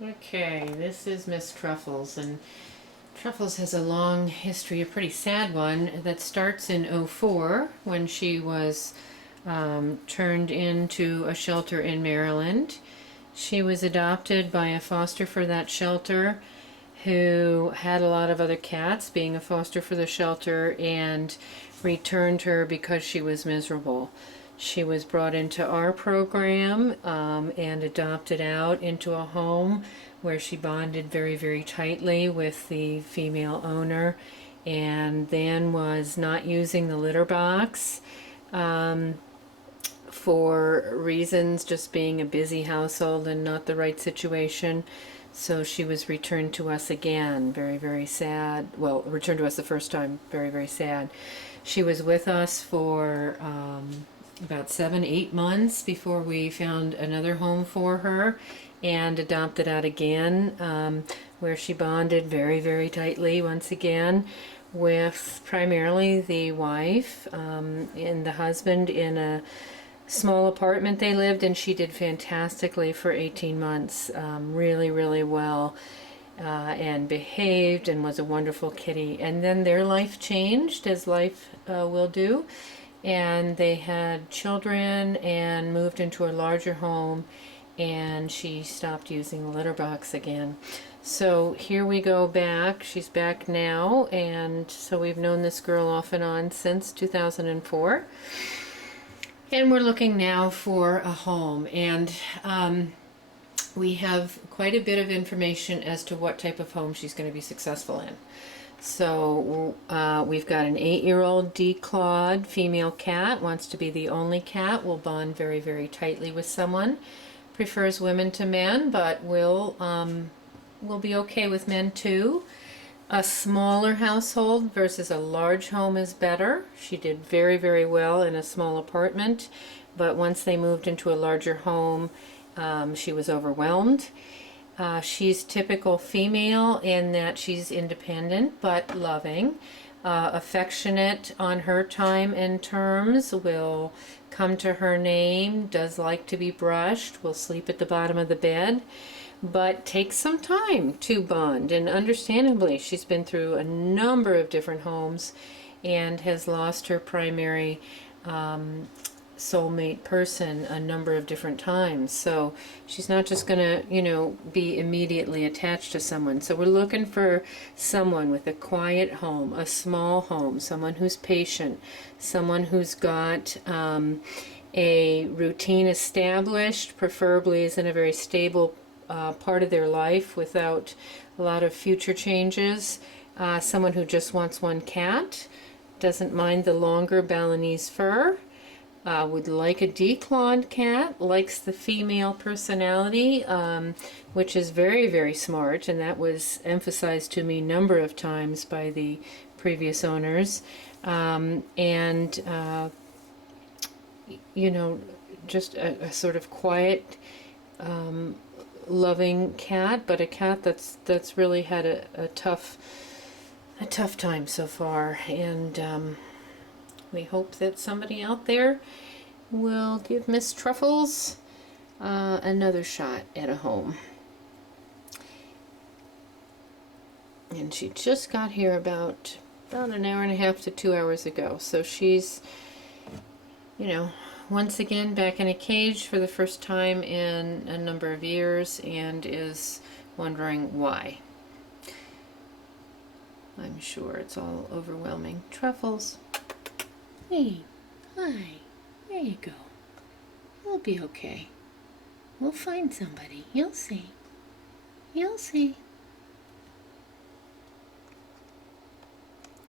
Okay, this is Miss Truffles, and Truffles has a long history, a pretty sad one, that starts in '04 when she was turned into a shelter in Maryland. She was adopted by a foster for that shelter who had a lot of other cats, being a foster for the shelter, and returned her because she was miserable. She was brought into our program and adopted out into a home where she bonded very, very tightly with the female owner, and then was not using the litter box for reasons, just being a busy household and not the right situation. So she was returned to us again, very, very sad. Well, returned to us the first time, very, very sad. She was with us for about 7, 8 months before we found another home for her and adopted out again, where she bonded very, very tightly once again with primarily the wife and the husband in a small apartment they lived in. She did fantastically for 18 months, really, really well, and behaved and was a wonderful kitty. And then their life changed, as life will do, and they had children and moved into a larger home, and she stopped using the litter box again. So here we go back. She's back now, and so we've known this girl off and on since 2004. And we're looking now for a home, and we have quite a bit of information as to what type of home she's going to be successful in. So we've got an 8-year-old declawed female cat, wants to be the only cat, will bond very, very tightly with someone, prefers women to men, but will be okay with men too. A smaller household versus a large home is better. She did very, very well in a small apartment, but once they moved into a larger home, she was overwhelmed. She's typical female in that she's independent but loving, affectionate on her time and terms, will come to her name, does like to be brushed, will sleep at the bottom of the bed, but takes some time to bond. And understandably, she's been through a number of different homes and has lost her primary soulmate person a number of different times. So she's not just going to, be immediately attached to someone. So we're looking for someone with a quiet home, a small home, someone who's patient, someone who's got a routine established, preferably is in a very stable part of their life without a lot of future changes. Someone who just wants one cat, doesn't mind the longer Balinese fur, would like a declawed cat, likes the female personality, which is very, very smart, and that was emphasized to me a number of times by the previous owners. Just a sort of quiet, loving cat, but a cat that's really had a tough time so far, and we hope that somebody out there will give Miss Truffles another shot at a home. And she just got here about an hour and a half to 2 hours ago, so she's once again back in a cage for the first time in a number of years, and is wondering why. I'm sure it's all overwhelming. Truffles. Hey, hi. There you go. You'll be okay. We'll find somebody. You'll see. You'll see.